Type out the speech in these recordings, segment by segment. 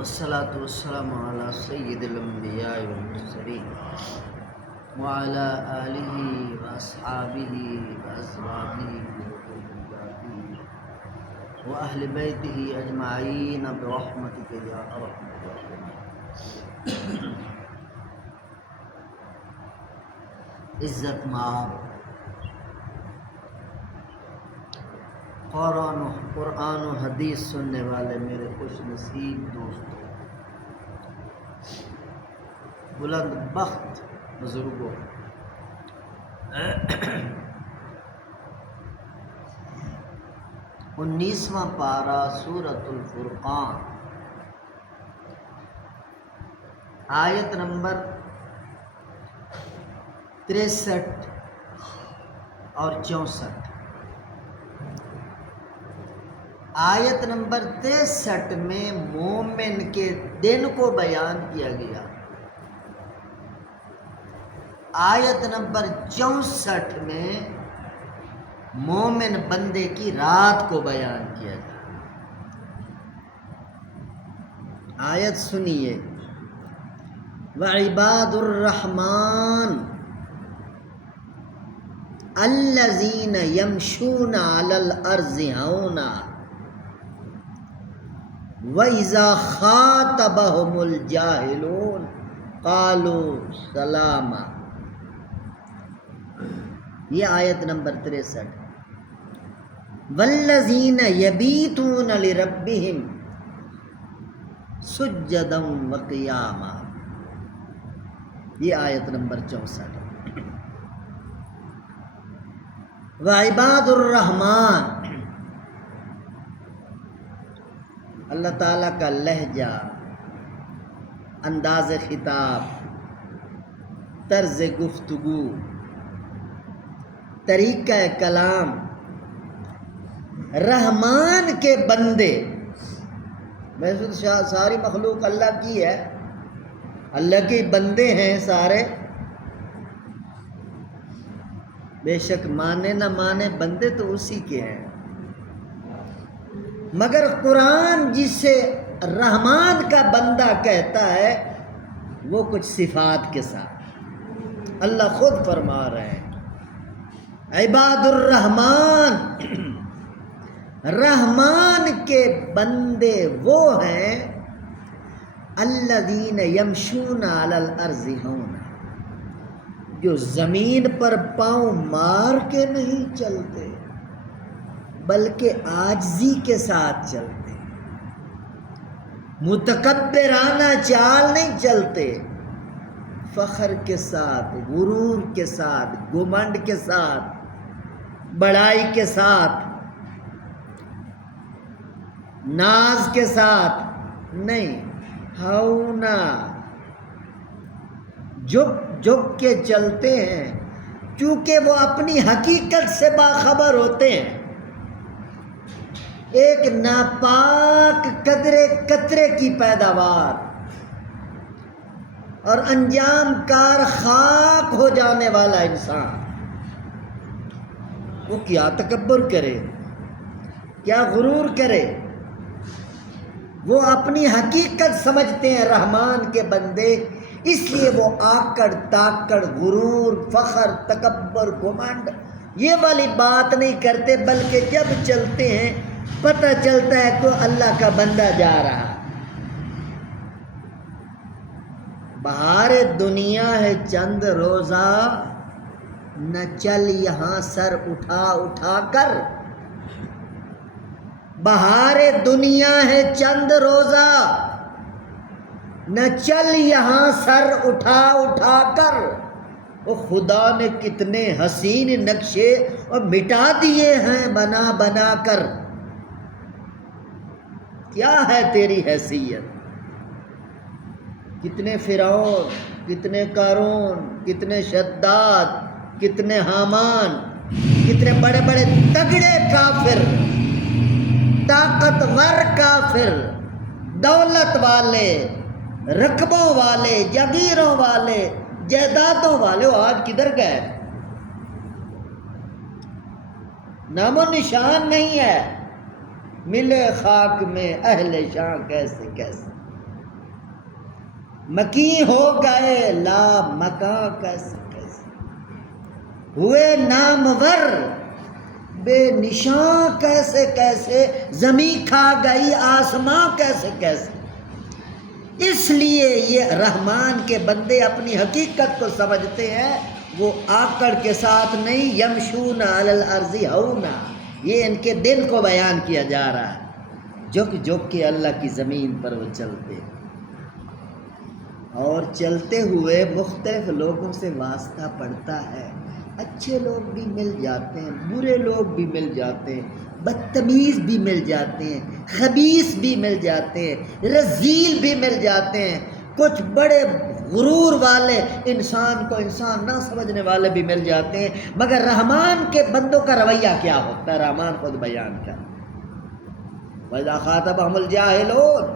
والصلاة والسلام على سيد الأنبياء والمرسلين وعلى آله وأصحابه وأزواجه وذرياته وأهل بيته أجمعين برحمتك يا أرحم الراحمين۔ عزت مآب قرآن و حدیث سننے والے میرے خوش نصیب دوستوں، بلند بخت بزرگوں، 19واں پارہ سورۃ الفرقان آیت نمبر 63 اور 64۔ آیت نمبر 63 میں مومن کے دن کو بیان کیا گیا، آیت نمبر 64 میں مومن بندے کی رات کو بیان کیا گیا۔ آیت سنیے، وعباد الرحمن الذین یمشون علی الارض ہونا وَإِذَا خَاطَبَهُمُ الْجَاهِلُونَ قَالُوا سَلَامًا۔ یہ آیت نمبر 63۔ وَالَّذِينَ يَبِيتُونَ لِرَبِّهِمْ سُجَّدًا وَقِيَامًا، یہ آیت نمبر 64۔ وعباد الرحمن، اللہ تعالیٰ کا لہجہ، انداز خطاب، طرز گفتگو، طریقہ کلام، رحمان کے بندے، محسوس ساری مخلوق اللہ کی ہے، اللہ کے بندے ہیں سارے، بے شک مانے نہ مانے بندے تو اسی کے ہیں، مگر قرآن جسے رحمان کا بندہ کہتا ہے وہ کچھ صفات کے ساتھ، اللہ خود فرما رہے ہیں عباد الرحمن، رحمان کے بندے وہ ہیں الذین یمشون علی الارض ہونا، جو زمین پر پاؤں مار کے نہیں چلتے بلکہ عاجزی کے ساتھ چلتے، متکبرانہ چال نہیں چلتے، فخر کے ساتھ، غرور کے ساتھ، گھمنڈ کے ساتھ، بڑائی کے ساتھ، ناز کے ساتھ نہیں، ہونا جھک جھک کے چلتے ہیں، چونکہ وہ اپنی حقیقت سے باخبر ہوتے ہیں۔ ایک ناپاک قطرے کی پیداوار اور انجام کار خاک ہو جانے والا انسان، وہ کیا تکبر کرے، کیا غرور کرے؟ وہ اپنی حقیقت سمجھتے ہیں رحمان کے بندے، اس لیے وہ آکڑ تاکڑ، غرور، فخر، تکبر، گھمنڈ یہ والی بات نہیں کرتے، بلکہ جب چلتے ہیں پتہ چلتا ہے کہ اللہ کا بندہ جا رہا۔ بہار دنیا ہے چند روزہ، نہ چل یہاں سر اٹھا اٹھا کر، بہار دنیا ہے چند روزہ، نہ چل یہاں سر اٹھا اٹھا کر، وہ خدا نے کتنے حسین نقشے اور مٹا دیے ہیں بنا بنا کر، کیا ہے تیری حیثیت؟ کتنے فرعون، کتنے قارون، کتنے شداد، کتنے حامان، کتنے بڑے بڑے تگڑے کافر، طاقتور کافر، دولت والے، رقبوں والے، جگیروں والے، جائیدادوں والے، وہ آج کدھر گئے؟ نام و نشان نہیں ہے، ملے خاک میں اہل شاہ کیسے کیسے، مکیں ہو گئے لا مکاں کیسے کیسے، ہوئے نامور بے نشاں کیسے کیسے، زمیں کھا گئی آسماں کیسے کیسے۔ اس لیے یہ رحمان کے بندے اپنی حقیقت کو سمجھتے ہیں، وہ آکڑ کے ساتھ نہیں، یمشون علی الارض ہونا، یہ ان کے دل کو بیان کیا جا رہا ہے، جھک جھک کے اللہ کی زمین پر وہ چلتے ہیں، اور چلتے ہوئے مختلف لوگوں سے واسطہ پڑتا ہے، اچھے لوگ بھی مل جاتے ہیں، برے لوگ بھی مل جاتے ہیں، بدتمیز بھی مل جاتے ہیں، خبیث بھی مل جاتے ہیں، رذیل بھی مل جاتے ہیں، کچھ بڑے غرور والے، انسان کو انسان نہ سمجھنے والے بھی مل جاتے ہیں، مگر رحمان کے بندوں کا رویہ کیا ہوتا ہے رحمان خود بیان کر، وَإِذَا خَاطَبَهُمُ الْجَاهِلُونَ،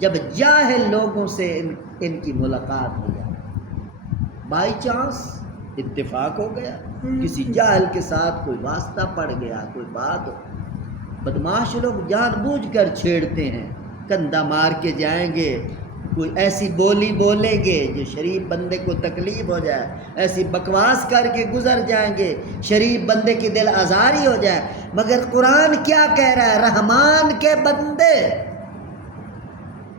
جب جاہل لوگوں سے ان کی ملاقات ہو جائے، بائی چانس اتفاق ہو گیا، کسی جاہل کے ساتھ کوئی واسطہ پڑ گیا، کوئی بات ہو، بدماش لوگ جان بوجھ کر چھیڑتے ہیں، کندھا مار کے جائیں گے، کوئی ایسی بولی بولیں گے جو شریف بندے کو تکلیف ہو جائے، ایسی بکواس کر کے گزر جائیں گے شریف بندے کی دل آزاری ہو جائے، مگر قرآن کیا کہہ رہا ہے، رحمان کے بندے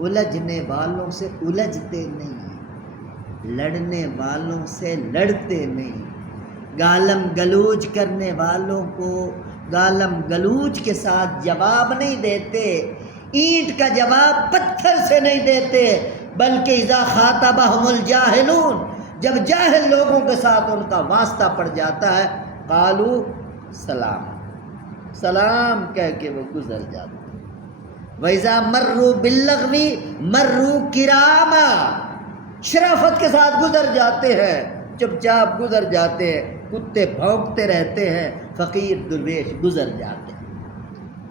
الجھنے والوں سے الجھتے نہیں، لڑنے والوں سے لڑتے نہیں، گالم گلوچ کرنے والوں کو گالم گلوچ کے ساتھ جواب نہیں دیتے، اینٹ کا جواب پتھر سے نہیں دیتے، بلکہ اذا خاطبہم الجاہلون، جب جاہل لوگوں کے ساتھ ان کا واسطہ پڑ جاتا ہے، قالو سلام، سلام کہہ کے وہ گزر جاتے ہیں، وَإِذَا مَرُّوا بِاللَّغْوِ مَرُّوا كِرَامًا، شرافت کے ساتھ گزر جاتے ہیں، چپ چاپ گزر جاتے ہیں، کتے بھونکتے رہتے ہیں، فقیر درویش گزر جاتے ہیں۔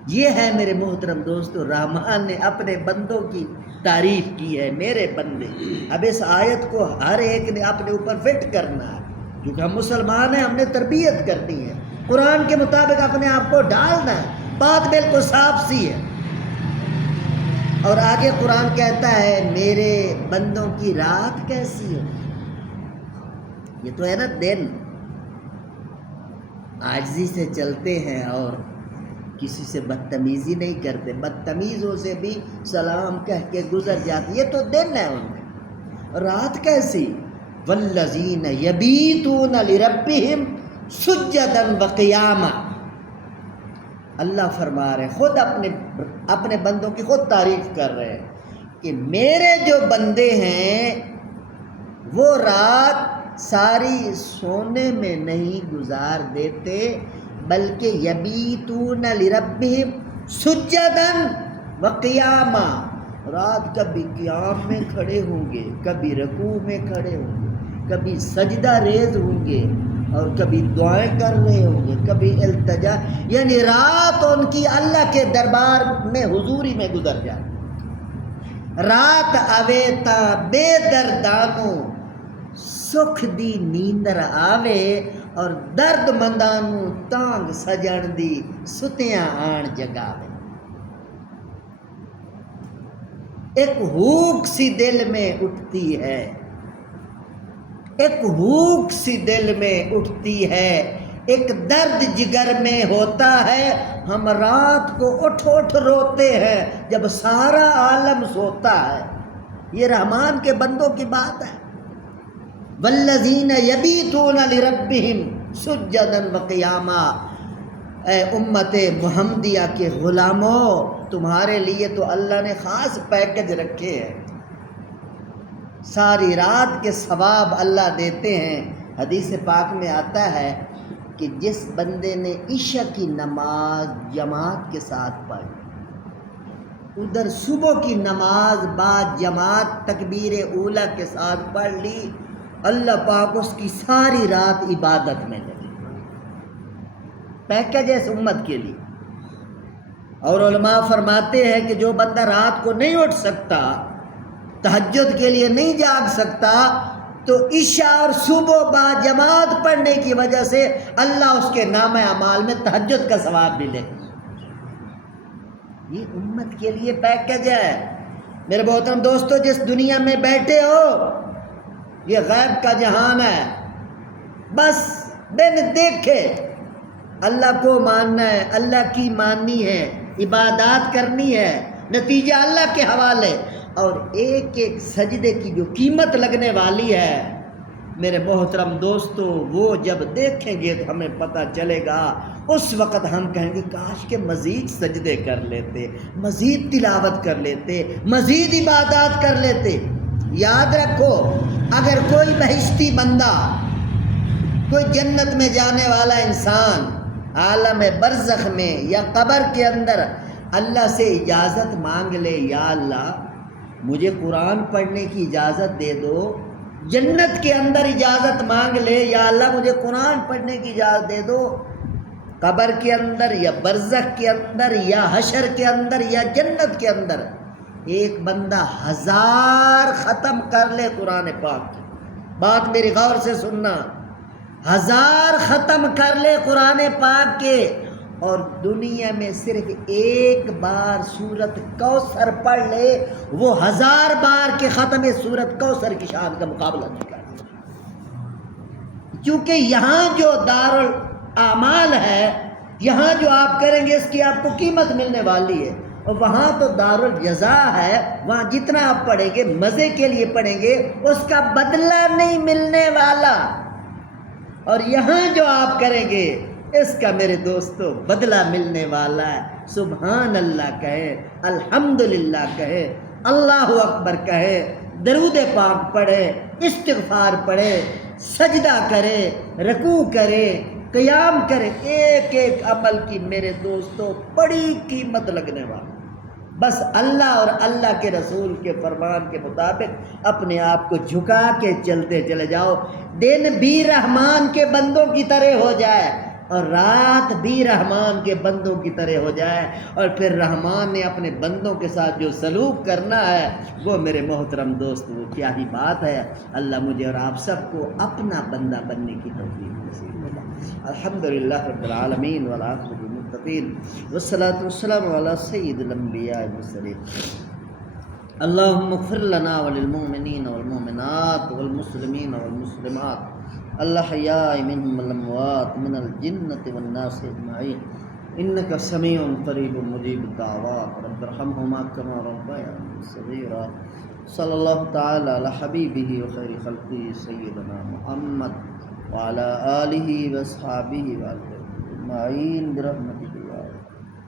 یہ ہے میرے محترم دوستو، رحمان نے اپنے بندوں کی تعریف کی ہے، میرے بندے۔ اب اس آیت کو ہر ایک نے اپنے اوپر فٹ کرنا ہے، کیونکہ ہم مسلمان ہیں، ہم نے تربیت کرنی ہے، قرآن کے مطابق اپنے آپ کو ڈالنا ہے، بات بالکل صاف سی ہے۔ اور آگے قرآن کہتا ہے میرے بندوں کی رات کیسی ہے، یہ تو ہے نا دن، عاجزی سے چلتے ہیں اور کسی سے بدتمیزی نہیں کرتے، بدتمیزوں سے بھی سلام کہہ کے گزر جاتے، یہ تو دن ہے ان میں۔ رات کیسی، والذین یبیتون لربہم سجدا وقیاما، اللہ فرما رہے خود اپنے بندوں کی خود تعریف کر رہے ہیں کہ میرے جو بندے ہیں وہ رات ساری سونے میں نہیں گزار دیتے، بلکہ یبیتون لربہم سجدا وقیاما، رات کبھی قیام میں کھڑے ہوں گے، کبھی رکوع میں کھڑے ہوں گے، کبھی سجدہ ریز ہوں گے، اور کبھی دعائیں کر رہے ہوں گے، کبھی التجا، یعنی رات ان کی اللہ کے دربار میں حضوری میں گزر جاتی۔ رات آوے تا بے دردانو سکھ دی نیندر آوے، اور درد مندانو تانگ سجن دی ستیاں آن جگاوے۔ ایک ہوک سی دل میں اٹھتی ہے، ایک ہوک سی دل میں اٹھتی ہے، ایک درد جگر میں ہوتا ہے، ہم رات کو اٹھ اٹھ روتے ہیں جب سارا عالم سوتا ہے۔ یہ رحمان کے بندوں کی بات ہے۔ والذین یبیتون لربہم سجدا وقیاما، اے امت محمدیہ کے غلاموں، تمہارے لیے تو اللہ نے خاص پیکج رکھے ہیں، ساری رات کے ثواب اللہ دیتے ہیں۔ حدیث پاک میں آتا ہے کہ جس بندے نے عشاء کی نماز جماعت کے ساتھ پڑھی، ادھر صبح کی نماز بعد جماعت تکبیر اولیٰ کے ساتھ پڑھ لی، اللہ پاک اس کی ساری رات عبادت میں لگی، پیکج ہے اس امت کے لیے۔ اور علماء فرماتے ہیں کہ جو بندہ رات کو نہیں اٹھ سکتا، تہجد کے لیے نہیں جاگ سکتا، تو عشاء اور صبح با جماعت پڑھنے کی وجہ سے اللہ اس کے نام اعمال میں تہجد کا ثواب بھی لے۔ یہ امت کے لیے پیکج ہے۔ میرے محترم دوستو، جس دنیا میں بیٹھے ہو یہ غیب کا جہان ہے، بس بن دیکھے اللہ کو ماننا ہے، اللہ کی ماننی ہے، عبادات کرنی ہے، نتیجہ اللہ کے حوالے، اور ایک ایک سجدے کی جو قیمت لگنے والی ہے میرے محترم دوستو، وہ جب دیکھیں گے تو ہمیں پتہ چلے گا، اس وقت ہم کہیں گے کاش کہ مزید سجدے کر لیتے، مزید تلاوت کر لیتے، مزید عبادات کر لیتے۔ یاد رکھو، اگر کوئی بہشتی بندہ، کوئی جنت میں جانے والا انسان عالم برزخ میں یا قبر کے اندر اللہ سے اجازت مانگ لے، یا اللہ مجھے قرآن پڑھنے کی اجازت دے دو، جنت کے اندر اجازت مانگ لے، یا اللہ مجھے قرآن پڑھنے کی اجازت دے دو، قبر کے اندر یا برزخ کے اندر یا حشر کے اندر یا جنت کے اندر ایک بندہ 1000 ختم کر لے قرآن پاک کی، بات میری غور سے سننا، 1000 ختم کر لے قرآن پاک کے، اور دنیا میں صرف ایک بار سورت کوثر پڑھ لے، وہ 1000 بار کے ختم سورت کوثر کی شان کا مقابلہ نہیں کر سکتا، کیونکہ یہاں جو دارالاعمال ہے، یہاں جو آپ کریں گے اس کی آپ کو قیمت ملنے والی ہے، اور وہاں تو دارالجزا ہے، وہاں جتنا آپ پڑھیں گے مزے کے لیے پڑھیں گے، اس کا بدلہ نہیں ملنے والا، اور یہاں جو آپ کریں گے اس کا میرے دوستو بدلہ ملنے والا ہے۔ سبحان اللہ کہے، الحمدللہ کہے، اللہ اکبر کہے، درود پاک پڑھے، استغفار پڑھے، سجدہ کرے، رکوع کرے، قیام کرے، ایک ایک عمل کی میرے دوستو بڑی قیمت لگنے والا۔ بس اللہ اور اللہ کے رسول کے فرمان کے مطابق اپنے آپ کو جھکا کے چلتے چلے جاؤ، دن بھی رحمان کے بندوں کی طرح ہو جائے اور رات بھی رحمان کے بندوں کی طرح ہو جائے، اور پھر رحمان نے اپنے بندوں کے ساتھ جو سلوک کرنا ہے وہ میرے محترم دوست وہ کیا ہی بات ہے۔ اللہ مجھے اور آپ سب کو اپنا بندہ بننے کی توفیق نصیب فرمائے۔ الحمدللہ رب العالمین والعاقبۃ للمتقین والصلاۃ والسلام علی سید الانبیاء والمرسلین۔ اللہم اغفر لنا وللمؤمنین والمؤمنات والمسلمین والمسلمات الاحیاء منہم والاموات من الجنۃ والناس اجمعین انک سمیع قریب مجیب الدعوات رب ارحمہما کما ربیانی صغیرا۔ صلی اللہ تعالی علی حبیبہ وخیر خلقہ سیدنا محمد وعلی آلہ واصحابہ اجمعین برحمتک